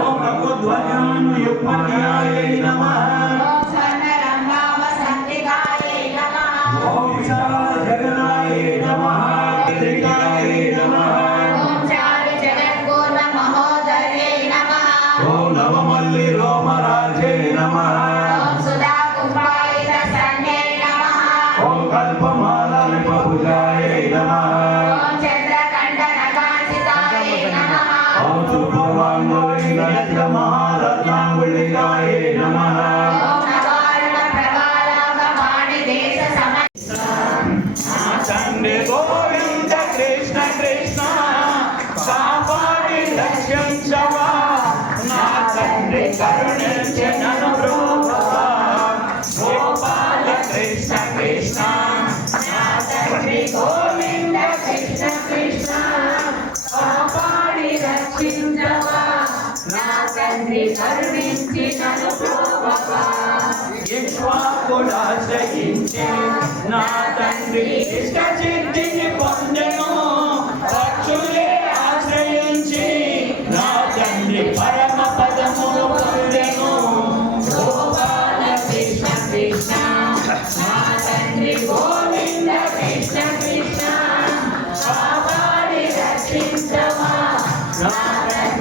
ఓం భగవద్వజ్రానుయుగ్మన్యాయై నమః. మహారత్నాంగుళికాయై నమః ఓం నవారుణ ప్రభాలాభ వాణి దేశ సమ తండ్రి గోవింద కృష్ణ కృష్ణ కాపాడి రక్షించవా నా తండ్రి కరుణించి నన్ను బ్రోవా గోపాల కృష్ణ కృష్ణ నా తండ్రి గోవింద కృష్ణ కృష్ణ కాపాడి రక్షించవా నా తండ్రి కరుణించి నన్ను బ్రోవా విశ్వాకుడాశ్రయించి నా తండ్రి ఇష్ట సిద్ధిని పొందెను పక్షులే ఆశ్రయించి నా తండ్రి పరమ పదమును పొందెను గోపాల కృష్ణ కృష్ణ నా తండ్రి గోవింద కృష్ణ కృష్ణ కాపాడి రక్షించవా నా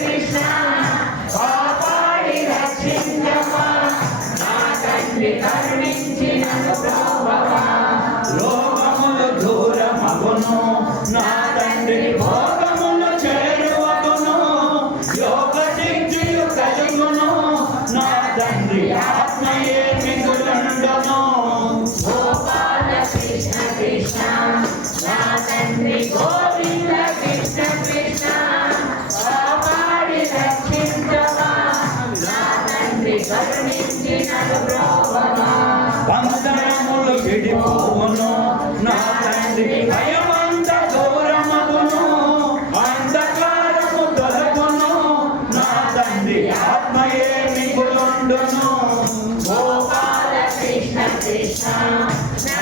కృష్ణ కృష్ణ కాపాడి రక్షించవా నా విడిపోవును. నా తండ్రి భయమంత దూరమగును అంధకారము తొలగును. నా తండ్రి ఆత్మయే మిగులుండును గోపాల కృష్ణ కృష్ణ.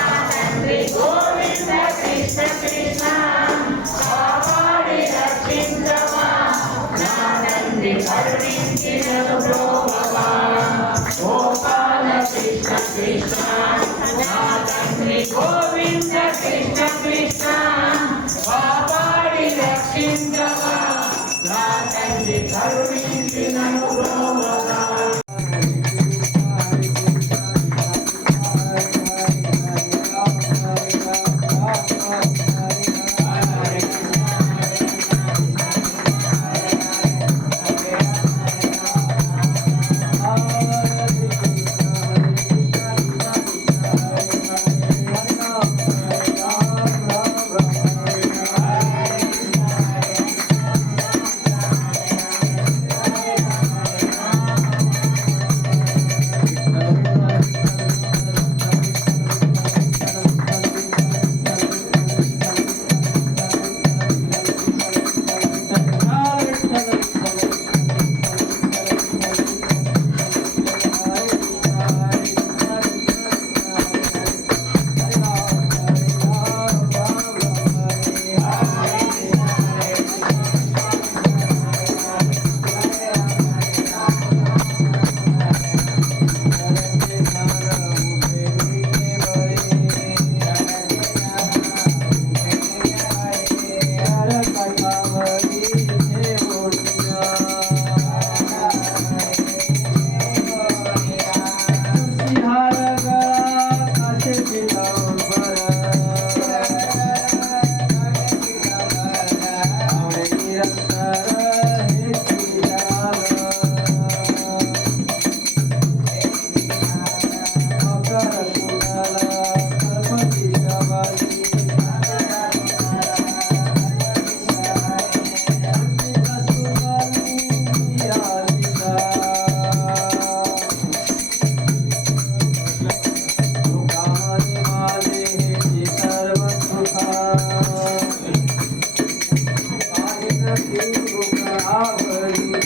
Thank you.